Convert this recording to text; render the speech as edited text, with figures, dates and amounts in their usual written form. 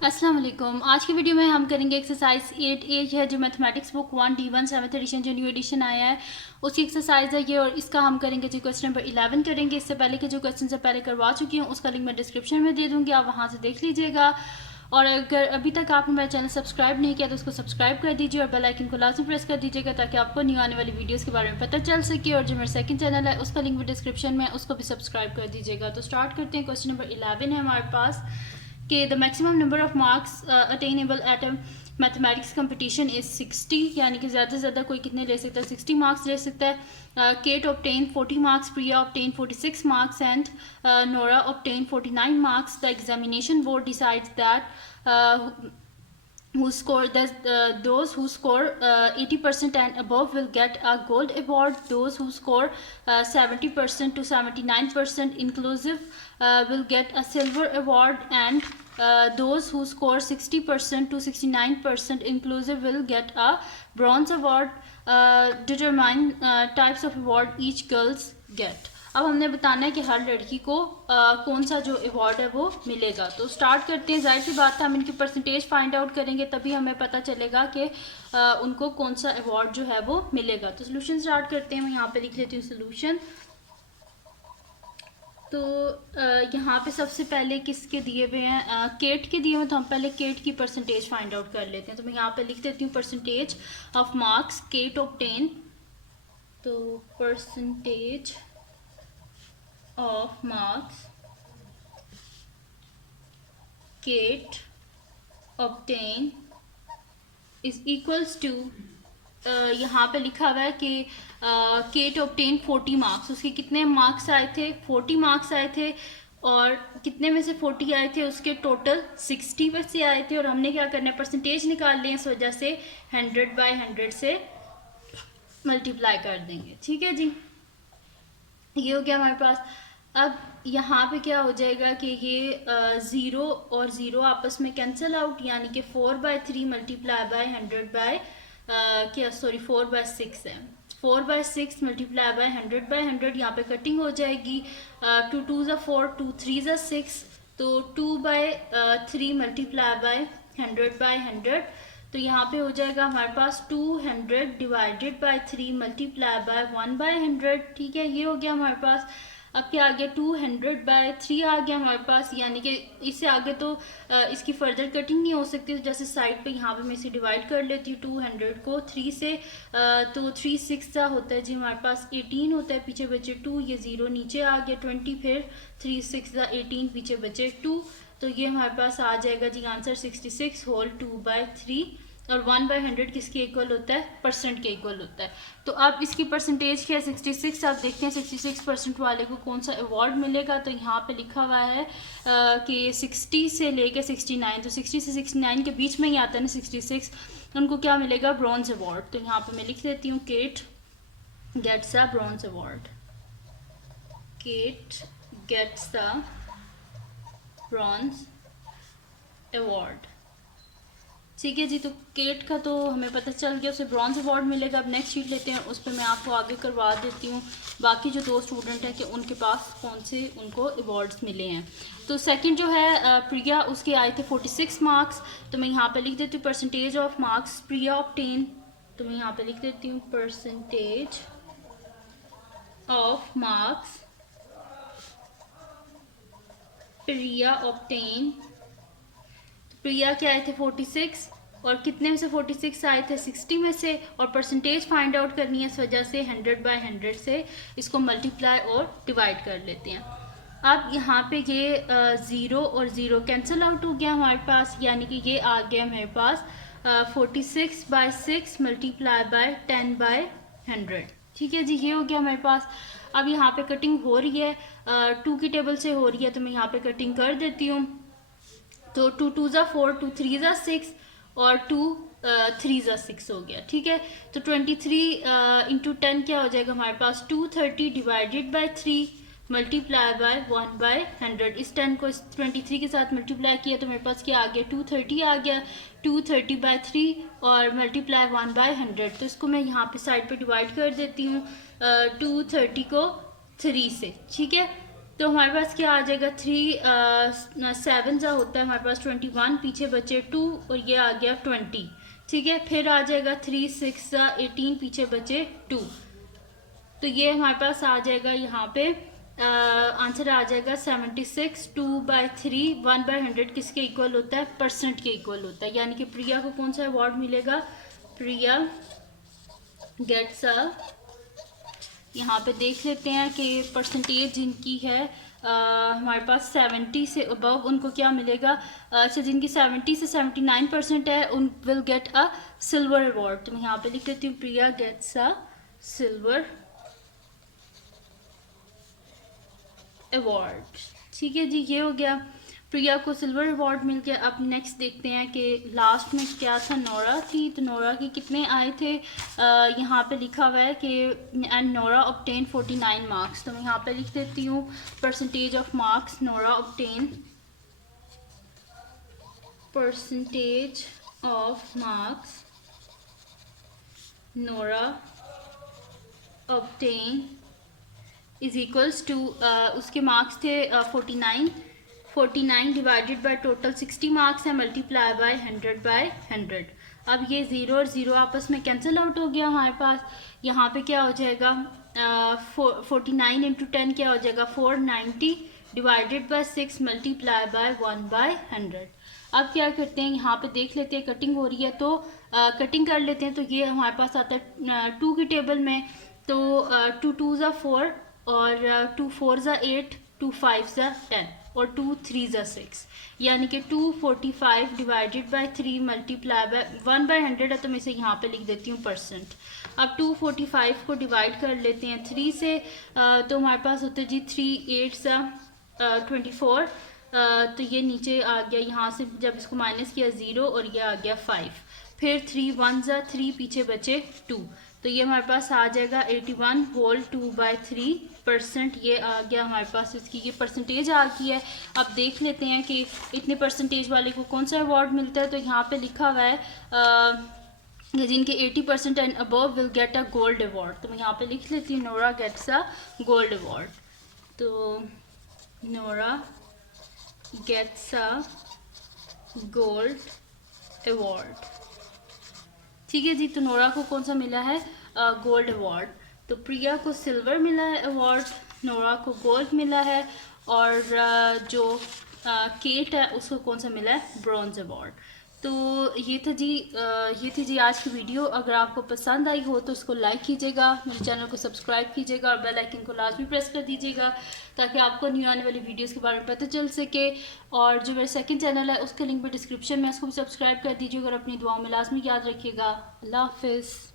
अस्सलाम वालेकुम। आज की वीडियो में हम करेंगे एक्सरसाइज 8A है जो mathematics book 1D1 7th edition जो न्यू एडिशन आया है उसकी एक्सरसाइज है ये, और इसका हम करेंगे जी क्वेश्चन नंबर 11 करेंगे। इससे पहले के जो क्वेश्चन से पहले करवा चुकी हूँ उसका लिंक मैं डिस्क्रिप्शन में दे दूँगी, आप वहाँ से देख लीजिएगा। और अगर अभी तक आपने मेरा चैनल सब्सक्राइब नहीं किया तो उसको सब्सक्राइब कर दीजिए और बेल आइकन को लाजमी प्रेस कर दीजिएगा ताकि आपको न्यू आने वाली वीडियोस के बारे में पता चल सके। और जो मेरा सेकंड चैनल है उसका लिंक भी डिस्क्रिप्शन में, उसको भी सब्सक्राइब कर दीजिएगा। तो स्टार्ट करते हैं। क्वेश्चन नंबर 11 है हमारे पास कि the maximum number of marks attainable at a mathematics competition is 60, यानी कि ज़्यादा से ज़्यादा कोई कितने ले सकता है, 60 मार्क्स ले सकता है। Kate obtain 40 marks, Priya obtain 46 marks and Nora obtain 49 marks. The examination board decides that who score those who score 80% and above will get a gold award. Those who score 70% to 79% inclusive will get a silver award, and those who score 60% to 69% inclusive will get a bronze award. Determine types of award each girls get. अब हमने बताना है कि हर लड़की को कौन सा जो अवार्ड है वो मिलेगा। तो स्टार्ट करते हैं। जाहिर सी बात है हम इनकी परसेंटेज फाइंड आउट करेंगे तभी हमें पता चलेगा कि उनको कौन सा अवार्ड जो है वो मिलेगा। तो सोल्यूशन स्टार्ट करते हैं। मैं यहाँ पे लिख लेती हूँ सोल्यूशन। तो यहाँ पे सबसे पहले किसके दिए हुए हैं, केट के दिए हुए, तो हम पहले केट की परसेंटेज फाइंड आउट कर लेते हैं। तो मैं यहाँ पे लिख देती हूँ percentage of marks Kate obtain. तो percentage of marks Kate obtain is equals to यहाँ पे लिखा हुआ है कि केट ऑब्टेन 40 मार्क्स। उसके कितने मार्क्स आए थे, 40 मार्क्स आए थे, और कितने में से 40 आए थे, उसके टोटल 60 में से आए थे। और हमने क्या करना है, परसेंटेज निकाल लें, इस वजह से 100/100 से मल्टीप्लाई कर देंगे। ठीक है जी, ये हो गया हमारे पास। अब यहाँ पे क्या हो जाएगा कि ये 0 और 0 आपस में कैंसिल आउट, यानी कि 4/3 मल्टीप्लाई बाय 100 क्या, सॉरी 4/6 है। 4/6 मल्टीप्लाई बाय 100/100, यहाँ पे कटिंग हो जाएगी। 2 2 ज़ा 4, 2 3 ज़ा 6, तो 2/3 मल्टीप्लाई बाय 100/100, तो यहाँ पे हो जाएगा हमारे पास 200 डिवाइडेड बाय 3 मल्टीप्लाई बाय 1/100। ठीक है, ये हो गया हमारे पास। अब क्या आ गया, 200/3 आ गया हमारे पास, यानी कि इससे आगे तो इसकी फर्दर कटिंग नहीं हो सकती। जैसे साइड पे यहाँ पे मैं इसे डिवाइड कर लेती हूँ 200 को 3 से, तो 3 6 होता है जी हमारे पास 18 होता है, पीछे बचे 2, ये 0 नीचे आ गया 20, फिर 3 6 18, पीछे बचे 2, तो ये हमारे पास आ जाएगा जी आंसर 66 होल 2/3। और 1/100 किसके इक्वल होता है, परसेंट के इक्वल होता है। तो अब इसकी परसेंटेज क्या है, 66। आप देखते हैं 66% वाले को कौन सा अवार्ड मिलेगा। तो यहाँ पे लिखा हुआ है कि 60 से लेकर 69, तो 60 से 69 के बीच में ही आता है ना 66, उनको क्या मिलेगा, ब्रॉन्ज अवार्ड। तो यहाँ पे मैं लिख देती हूँ Kate gets a bronze award. Kate gets the bronze award. ठीक है जी, तो केट का तो हमें पता चल गया, उसे ब्रॉन्ज अवार्ड मिलेगा। अब नेक्स्ट शीट लेते हैं, उस पर मैं आपको आगे करवा देती हूँ बाकी जो 2 स्टूडेंट हैं कि उनके पास कौन से उनको अवार्ड्स मिले हैं। तो सेकंड जो है प्रिया, उसके आए थे 46 मार्क्स। तो मैं यहाँ पे लिख देती हूँ percentage of marks Priya obtain. तो मैं यहाँ पे लिख देती हूँ percentage of marks Priya obtain. Priya के आए थे 46, और कितने में से 46 आए थे, 60 में से, और परसेंटेज फाइंड आउट करनी है, इस वजह से 100/100 से इसको मल्टीप्लाई और डिवाइड कर लेते हैं। अब यहाँ पे ये 0 और 0 कैंसिल आउट हो गया हमारे पास, यानी कि ये आ गया मेरे पास 46/6 मल्टीप्लाई बाय 10/100। ठीक है जी, ये हो गया हमारे पास। अब यहाँ पे कटिंग हो रही है, 2 की टेबल से हो रही है, तो मैं यहाँ पे कटिंग कर देती हूँ। तो 2 2 ज़ा 4, 2 3 ज़ा 6, और 2 3 ज़ा 6 हो गया। ठीक है, तो 23 इंटू 10 क्या हो जाएगा हमारे पास, 230 डिवाइडेड बाय 3 मल्टीप्लाई बाय 1/100। इस 10 को इस 23 के साथ मल्टीप्लाई किया तो मेरे पास क्या आ गया, 230 आ गया। 230/3 और मल्टीप्लाई 1/100, तो इसको मैं यहाँ पे साइड पे डिवाइड कर देती हूँ 230 को 3 से। ठीक है, तो हमारे पास क्या आ जाएगा, 7 जा होता है हमारे पास 21, पीछे बचे 2 और ये आ गया 20। ठीक है, फिर आ जाएगा 3 6 जा 18, पीछे बचे 2। तो ये हमारे पास आ जाएगा यहाँ पे आंसर आ जाएगा 76। 2/3 1/100 किसके इक्वल होता है, परसेंट के इक्वल होता है। यानी कि प्रिया को कौन सा अवार्ड मिलेगा, प्रिया गेट्स अ, यहाँ पे देख लेते हैं कि परसेंटेज जिनकी है हमारे पास 70 से अबव उनको क्या मिलेगा। अच्छा, जिनकी 70 से 79% है उन will get a silver award. तो मैं यहाँ पे लिख लेती हूँ प्रिया गेट्स अ सिल्वर अवार्ड। ठीक है जी, ये हो गया, प्रिया को सिल्वर अवार्ड मिल गया। अब नेक्स्ट देखते हैं कि लास्ट में क्या था, नोरा थी। तो नोरा के कितने आए थे, यहाँ पे लिखा हुआ है कि एंड नोरा ऑब्टेन 49 मार्क्स। तो मैं यहाँ पे लिख देती हूँ percentage of marks Nora obtain, percentage of marks Nora obtain is equals to, उसके मार्क्स थे 49 डिवाइडेड बाय टोटल 60 मार्क्स है, मल्टीप्लाई बाय 100/100। अब ये 0 और 0 आपस में कैंसिल आउट हो गया हमारे पास। यहाँ पे क्या हो जाएगा, 49 इंटू 10 क्या हो जाएगा 490 डिवाइडेड बाय 6 मल्टीप्लाई बाय 1/100। अब क्या करते हैं, यहाँ पे देख लेते हैं, कटिंग हो रही है तो कटिंग कर लेते हैं। तो ये हमारे पास आता है 2 की टेबल में। तो 2 2 ज़ा 4 और 2 4 ज़ा 8, 2 5 ज़ा 10 और 2 3 ज़ा 6, यानी कि 245 डिवाइडेड बाय 3 मल्टीप्लाई बाय 1/100 है। तो मैं इसे यहाँ पे लिख देती हूँ परसेंट। अब 245 को डिवाइड कर लेते हैं 3 से, तो हमारे पास होते जी 3 8 ज़ा 24, तो ये नीचे आ गया, यहाँ से जब इसको माइनस किया 0 और ये आ गया 5। फिर 3 1 ज़ा 3, पीछे बचे 2, तो ये हमारे पास आ जाएगा 81 होल 2/3%। ये आ गया हमारे पास, इसकी ये परसेंटेज आ गई है। अब देख लेते हैं कि इतने परसेंटेज वाले को कौन सा अवार्ड मिलता है। तो यहाँ पे लिखा हुआ है जिनके 80% and above will get a gold award. तो मैं यहाँ पे लिख लेती हूँ Nora gets a gold award. तो Nora gets a gold award. ठीक है जी, तो नोरा को कौन सा मिला है, गोल्ड अवार्ड। तो प्रिया को सिल्वर मिला है अवार्ड, नोरा को गोल्ड मिला है, और जो केट है उसको कौन सा मिला है, ब्रॉन्ज अवार्ड। तो ये था जी, ये थी जी आज की वीडियो। अगर आपको पसंद आई हो तो उसको लाइक कीजिएगा, मेरे चैनल को सब्सक्राइब कीजिएगा और बेल आइकन को लाजमी प्रेस कर दीजिएगा ताकि आपको न्यू आने वाली वीडियोस के बारे में पता चल सके। और जो मेरा सेकंड चैनल है उसका लिंक भी डिस्क्रिप्शन में, उसको भी सब्सक्राइब कर दीजिएगा और अपनी दुआओं में लाजमी याद रखिएगा। अल्लाह हाफिज़।